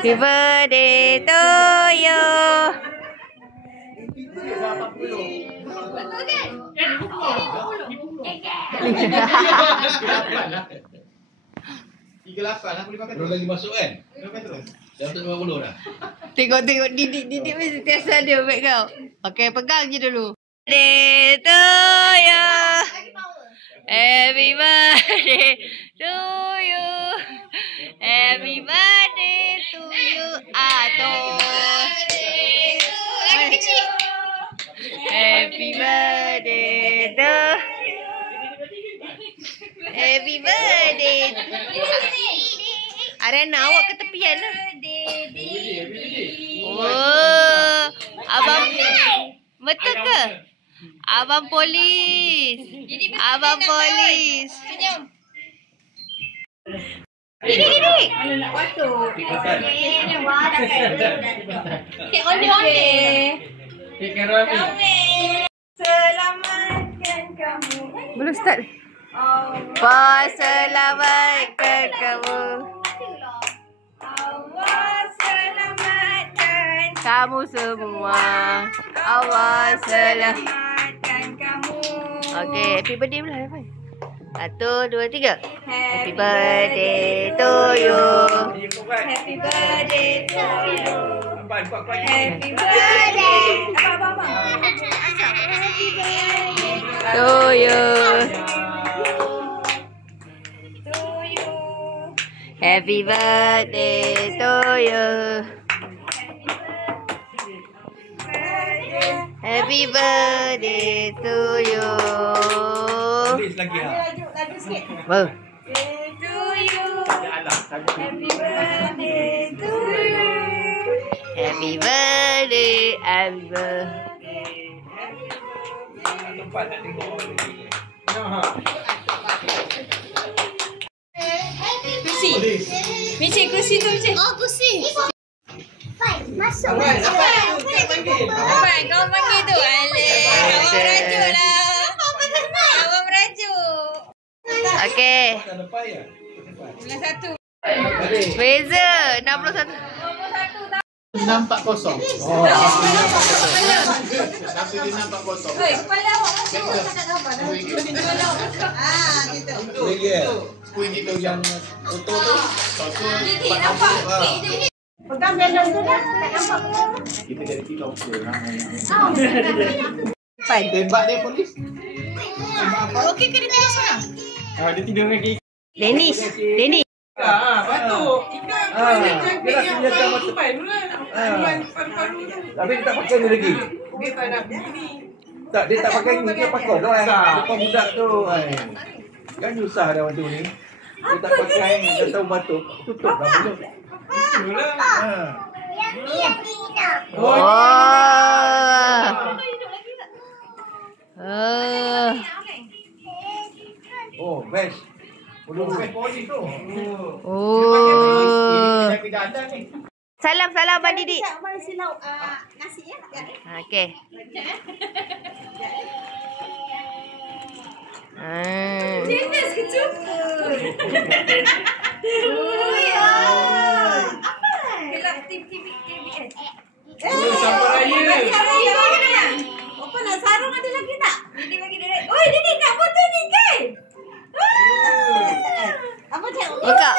Happy birthday to you. Belum lagi masuk kan? Dah 50 dah. Tengok Didik mesti tiasa ada beg kau. Okey, pegang je dulu. Birthday to you. Happy birthday to you. Happy birthday to you. Lagi kecil. Happy birthday to Happy birthday. Arena awak ke tepian lah. Oh, abang betul ke? Abang polis. Abang polis. Senyum. Didik. Nak batuk. Kek onde-onde. Selamatkan kamu. Belum start. Allah selamatkan kamu. Allah selamatkan Kamu semua. Allah selamatkan kamu. Okey, happy birthday pula Rafai. 1, 2, 3. Happy birthday to you. Happy birthday to you. Happy birthday. Apa? Happy birthday To you. to you. Happy birthday to you. Happy birthday to you. Habis lagi ah. Laju sikit. Wow. To you. Happy birthday to you. Happy birthday, happy birthday. Tempat nak tengok orang ni. Kursi. Meja kursi tu macam. Oh, kursi. Masuk. Apa kau panggil tu? Alah, awak merajuk lah. Awak merajuk. Okey. Tak lepas ya? Bulan 1. Beza 61. 640. Oh. Sampai 640. Oi, kepala awak masuk. Tak gambar dah. Kepala awak masuk. Gitu. Lagi ya? Kuih itu yang foto tu. Foto Didik nampak. Didik. Pegang belon tu dah. Tak nampak pun. kita jadi kilo. Fine. Tembak dia polis. Okey ke dia tidur sana? Dia tidur lagi. Dennis. Dennis. Batuk. Ikan jangkit yang paling depan tu lah. Paru-paru tu. Tapi dia tak pakai ni lagi. Dia tak nak begini. Tak, dia tak pakai ni. Dia pakai tu kan. Depan budak tu. Kan susah dah waktu ni. Dia tak pakai ni. Dia tahu batuk. Tutup lah mulut. Itulah. Oh. Oh, best. Best polis tu. Oh. Kita ada ni. Salam Abang Didik. Abang silau nasi ya. Okey. Jenis kecil. Oh ya. Apa? Kelab TV KBS. Siapa raya? Apa nak sarung ada lagi tak? Didik bagi dia. Oi, Didik nak foto ni kan? Apa cakap? Buka.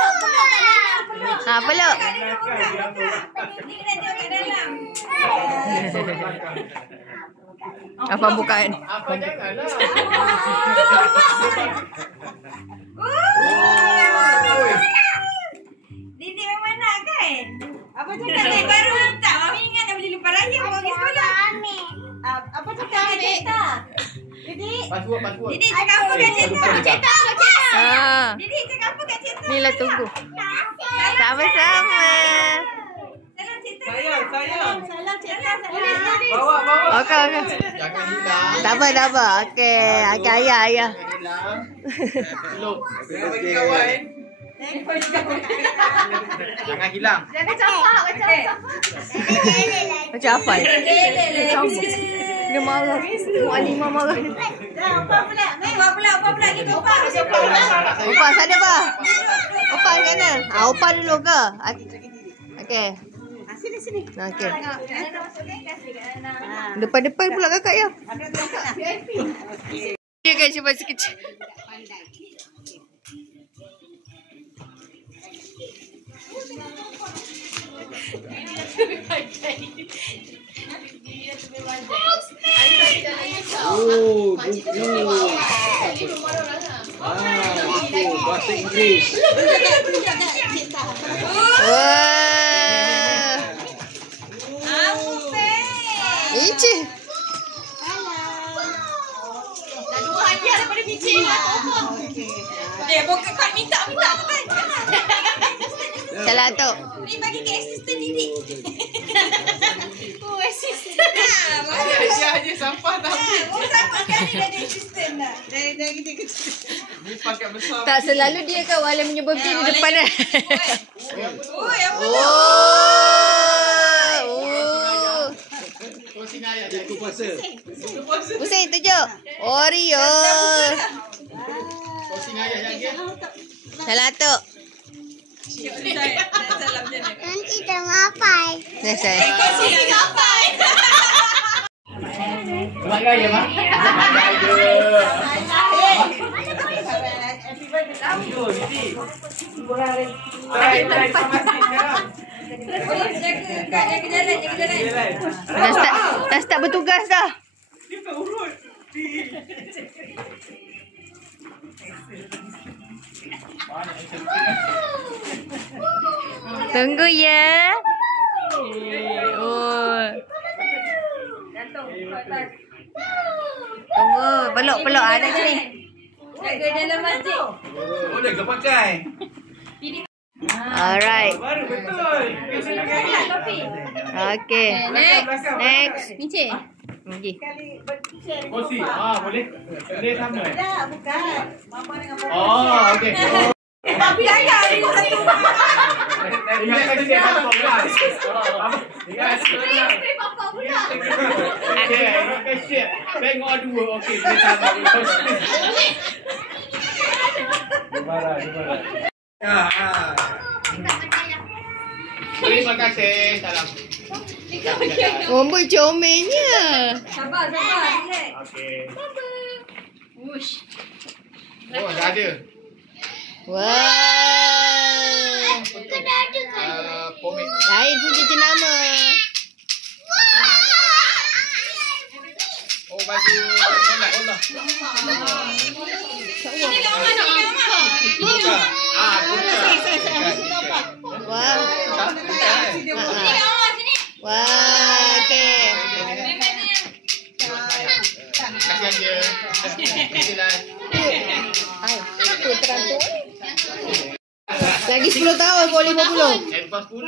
Ha, peluk. Didik nak tengok kat dalam. Apa bukaan? Apa janganlah. Didik memang nak kan? Apa cakap dia baru tak? Mami ingat dah beli lepas raya bawa pergi sekolah. Apa cakap dia cetak? Didik. Password. Didik cakap apa kat cetak? Cetak. Ha. Didik cakap apa kat cetak? Inilah tunggu. Sama-sama. Salam cetak. Sayang. Salam cetak. Bawa. Okey. Jangan hilang. Tak apa. Okey. Okey, ayah. Jangan hilang. Peluk. Jangan bagi kawan. Jangan hilang. Jangan campak macam apa? Macam apa? Dia marah. Mualimah marah. Apa pula? Apa pula? Kita apa? Opa sana apa? Opa sana. Ah, opa dulu ke? Okey. Okey. Sini. Okey. Nana masukkan kasih kat Nana. Depan-depan pula kakak ya. Ada tengok nak. Dia kan cuba sekecil. Oh, buku. Bahasa Inggeris. Wah. Aku Inci. dah 2 hadiah daripada Pici lah. Dia bukan kau minta kan. Salah tu. Ni bagi ke assistant Didik. Oh, assistant. Hadiah sampah tak ambil. Oh, sampai kali dah ada assistant dah. Dah kita kecil. Ni paket besar. Tak selalu dia kan wala punya birthday di depan dah. Oh, yang Oh. Oh. Kau sini ayah. Buku puasa. Pusing tunjuk. Oreo. Kau sini ayah jangan. Salah tu. salam je nak. Nanti dah ngapai. Dah saya. Kau sini ngapai? Selamat raya, Mak. Happy birthday tahu. Jaga jalan. Dah start bertugas dah. Tunggu ya. Oh. Tunggu, peluk ada sini. Jaga dalam masjid. Oh, dah kau pakai. Alright. Baru betul. Okay. Next. Pici. Pergi. Oh, si. Boleh. Boleh sama. Dah, bukan. Mama dengan papa. Oh, okey. Tapi ayah ni kau satu. Ingatkan dia tak pula. Ingat Papa pula. okey, ingatkan shit. Tengok dua. Okey, dia sama. Marah. Terima kasih. Salam. Amboi comelnya. Sabar. Relax. Okey. Wush. Oh, dah ada. Wah. Kena ada kan? Pomade. Lain pun jenama. Oh, baju solat. Allah. Ini kat mama nak angkat. Wah. Ini kat mama sini. Wah, okey. Kasihan dia. Kasihan. Apa teratur? Lagi 10 tahun boleh 50. Lepas 10.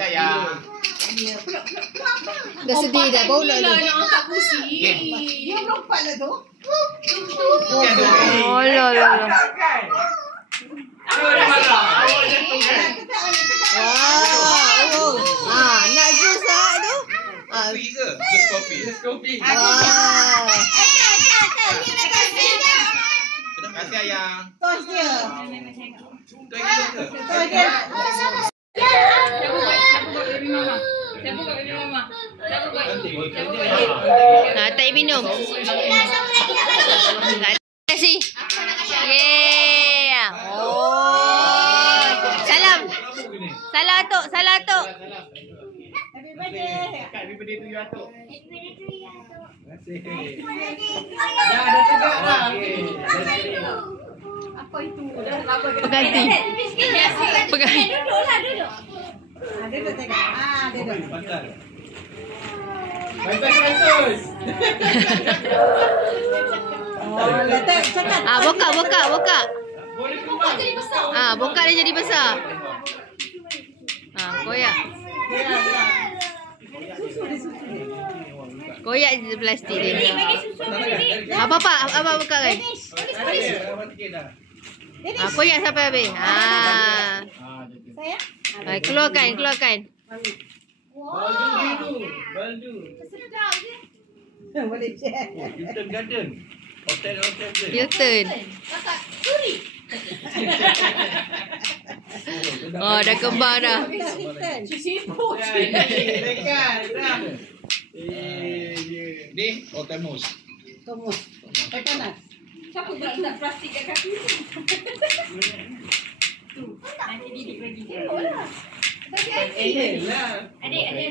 Sayang. Dah sedih dah bau nak ni. Dia melompat lah tu. Oh la. Wow. Nak jus ah tu. Kopi ke? Jus kopi. Kopi. Wah. Kasih ayang. Tos dia. Tos dia ke? Tak minum. Terima kasih. Yeah. Oh. Salam. Salah tu. Happy birthday. Happy birthday to you, Atuk. Dah ada tegak dah. Pengganti. Duduk. Duduk tengok. Duduk. Pakai. Bantus. Oh, letak cakap. Buka. Boleh keluar. Buka dia jadi besar. Koyak. Koyak je plastik dia. Apa buka kan? Koyak sampai habis. Keluarkan. Baldu. Boleh share. Hilton Garden. Hotel. U-turn. Oh, dah kembang dah. Ni Otemus. Siapa letak plastik kat kaki tu? Nanti Didik bagi. Tengoklah. Adik, adik.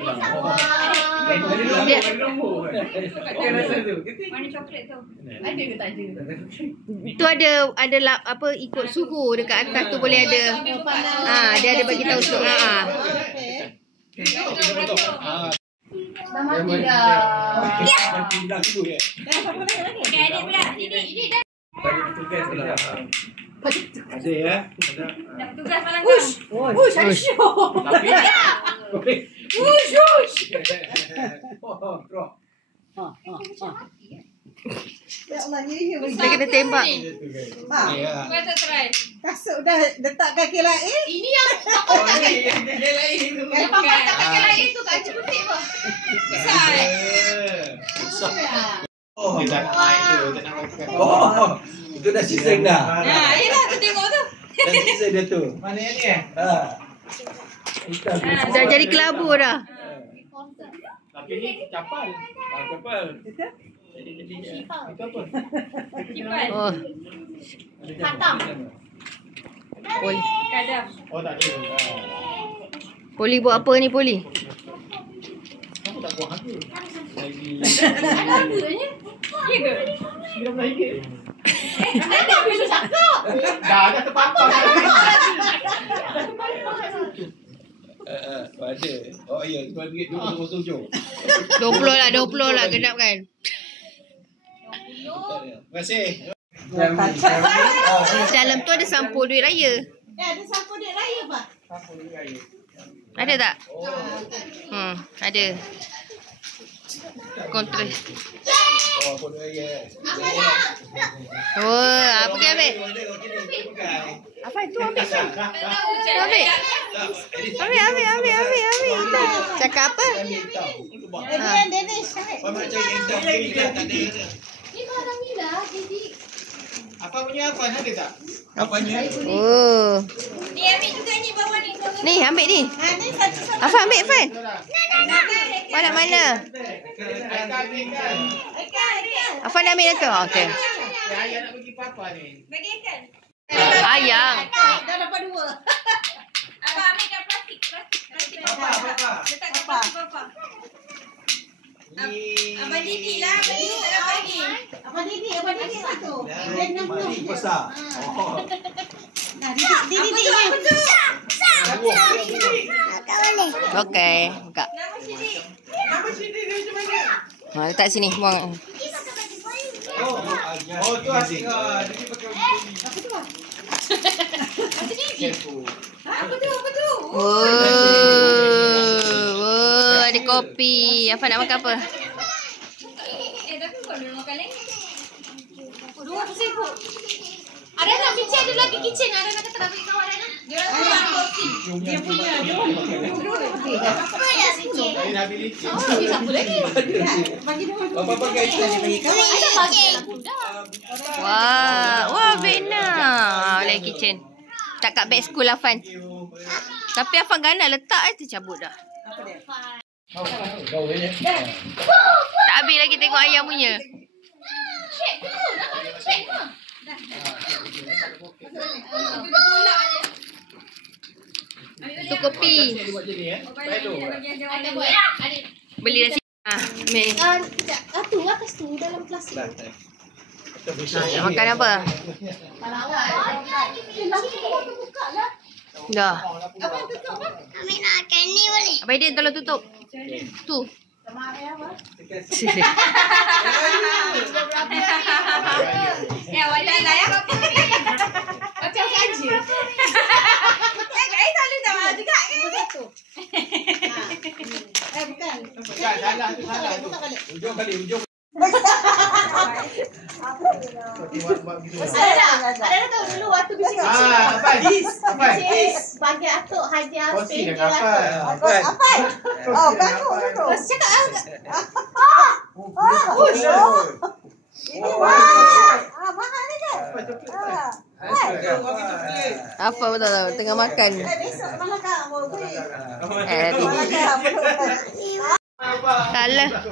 Mana coklat tu? Ada ke tak ada? Tu ada apa ikut suhu dekat atas tu boleh ada. Dia ada bagi tahu suhu. Dah mati dah. Pindah dulu ya. Okey, adik pula. Didik dah. Tadi tugas pula. Ada ya. Dah bertugas malam kau. Ush, ada show. Ush. Ya Allah, ya. Dia kena tembak. Kau tak try. Kasut dah letak kaki lain. Ini yang yang pakai kaki lain tu kat Aceh Putih apa? Itu dah season dah. Nah, yalah tu tengok tu. Dah season dia tu. Mana yang ni? Dah jadi kelabu dah. Tapi ni capal. Capal. Jadi itu apa? Kipas. Oh, Khatam. Poli. Kadam. Oh tak ada. Poli buat apa ni Poli? Aku tak buat harga. Lagi Ada harganya? Ya ke? RM19. Ada aku sudah cakap. Dah terpampang. Ada. Oh ya, RM2.27. 20 lah genap kan. Terima kasih. Dalam tu ada sampul duit raya. Ada sampul duit raya, Pak? Ada tak? Ada. Kontra. Oh, pun ya. Oh, apa ke ambil? Apa itu ambil? Ambil. Cakap apa? Dennis. Ni barang ni lah, jadi. Apa punya apa? Ada tak? Apanya? Oh. Ni ambil juga ni bawah ni. Ni ambil ni. Ni satu-satu. Afan ambil Fan. Mana? Afan dah ambil dah tu. Okey. Ayah nak bagi papa ni. Bagi ikan. Ayam. Dah dapat 2. Abang ambilkan plastik. Apa? Letakkan plastik bapa. Abang Didi lah. Abang Didi tak dapat ni. Abang Didi satu. Dia 60. Besar. Nah, Didi ni. Okey. Buka. Nama Didi. Letak sini. Buang. Oh tu asyik ah. Jadi pakai Apa tu? Oh, ada kopi. Afan nak makan apa? Tapi kau belum makan lagi. Dua sibuk. Ada nak kitchen, ada lagi kitchen. Ada nak kata nak bagi kawan ada. Dia orang buat kopi. Dia punya. Apa yang sikit? Ini dah beli. Satu lagi. Bagi 2. Apa pakai ikan ni bagi kau? Ada bagi anak muda. Wah, Vietnam. Oleh kitchen. Tak kat back school Afan. Tapi Afan kan nak letak tercabut dah. Kau ni. Tak habis lagi tengok ayam punya. Shake dulu. Nak shake ke? Tu kopi. Buat jadi Ada buat. Beli nasi. Ambil ni. Tu atas tu dalam plastik. Nak makan apa? Dah. Kami nak makan ni boleh. Abang Aiden tolong tutup. Tu. Awak jalan ya. Macam saja. Selalu tak mahu juga kan? Bukan. Salah tu. Ujung kali, ujung. Ada tahu dulu waktu bising. Apa? Bagi atuk hadiah Kongsi sepeda dengan apa? Apa? Oh, bagus tu. Terus cakap Ini mahal. Mahal ni kan? Apa tu? Apa betul tahu? Tengah makan. Besok malah kak mau beri. Salah.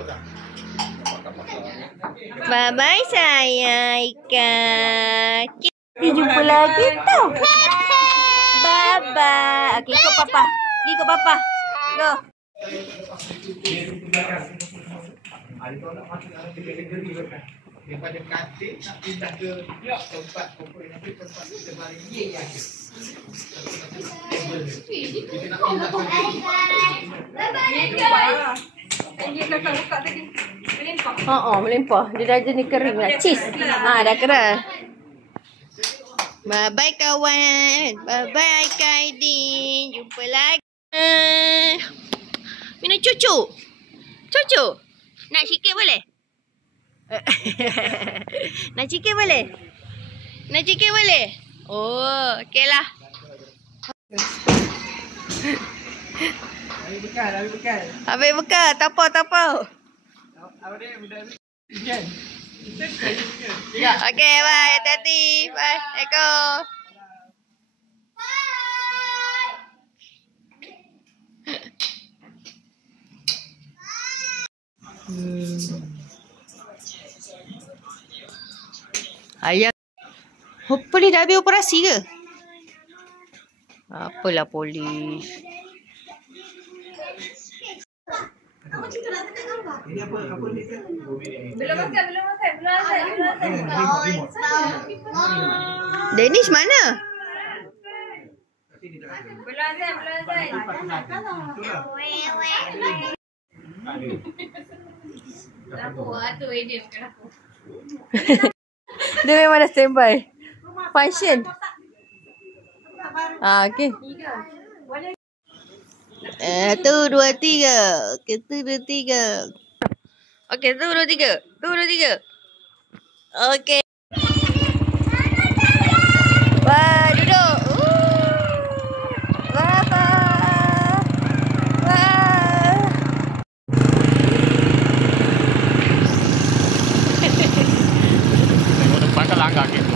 Bye-bye saya ikan. Kita jumpa lagi tau. Bye-bye. Okay, ikut papa. Ikut papa. Go. Daripada katil nak pindah ke tempat komponen nanti tempat terbaring ye ya. Kita nak pindah Melimpah. Dia dah jenis kering lah. Cheese. Dah keras. Bye-bye kawan. Bye-bye Kak Aidin. Jumpa lagi. Minum cucu. Cucu. Nak sikit boleh? Nak sikit boleh? Nak sikit boleh? Oh, okey lah. Habis bekal. Habis bekal. Tapau. Awak dia mudah hujan. Okey, bye. Hati-hati. Bye. Eko. Ayah. Polis dah habis operasi ke? Apalah polis. Ini apa ni kan? Belum makan. Dennis mana? Dia memang dah standby. Function. Okey. 1, 2, 3. Okey, 1, 2, 3. Okey, 1, 2, 3. 1, 2, 3. Okey. Wah, duduk. Wah. Tengok depan kan langgar gitu.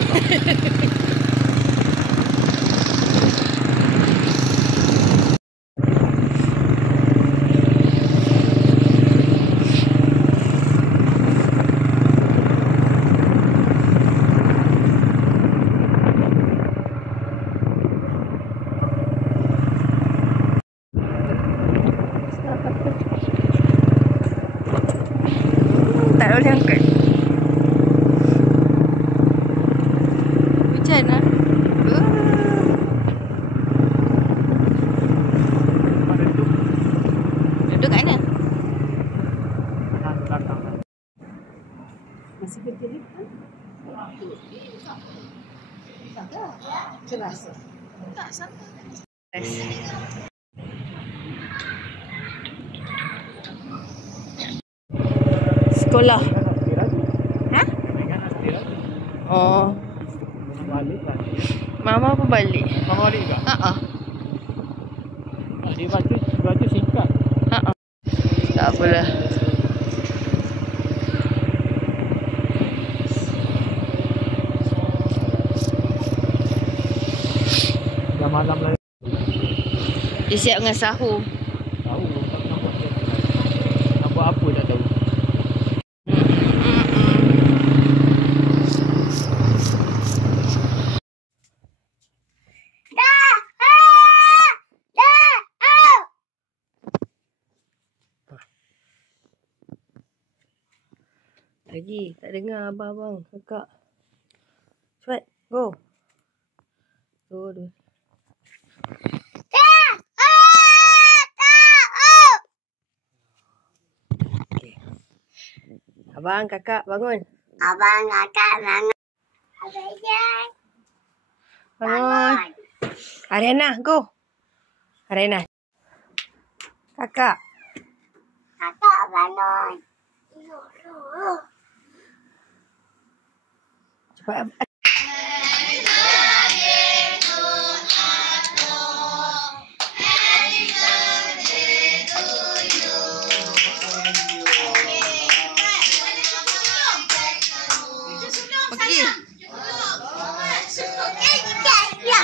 Tak boleh angkat. Hujan lah. Duduk kat mana? Masih berdiri kan? Keras. Tak sampai. Sekolah. Ha? Oh. Mama pun balik. Mama balik juga? Ha. Dia baju singkat. Ha. Tak apalah. Dah malam lah. Dia siap dengan sahur. Tahu. Nak buat apa tak tahu. Lagi tak dengar abang-abang, kakak. Cepat, go. Go. Okay. Abang, kakak, bangun. Abang kakak bangun. Abang Bangun. Ariana, go. Ariana. Kakak. kakak bangun. Cepat. Pergi. Ya.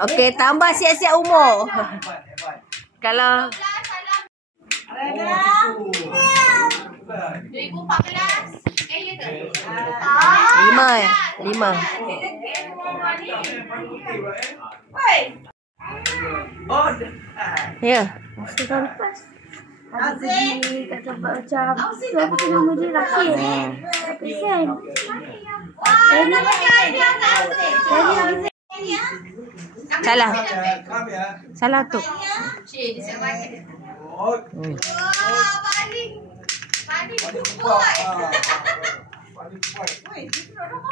Okey, tambah siap-siap umur. Kalau 2014. Ya ke? 5. Oi. Ya. Aziz. Kata macam siapa tu nama dia lelaki Tapi kan Wah, nama dia Aziz. Salah. Kami ya. Salah tu. Cik, dia siap makan. Oh, Wah, paling. Paling paling kuat. kuat. Paling kuat. Woi, dia nak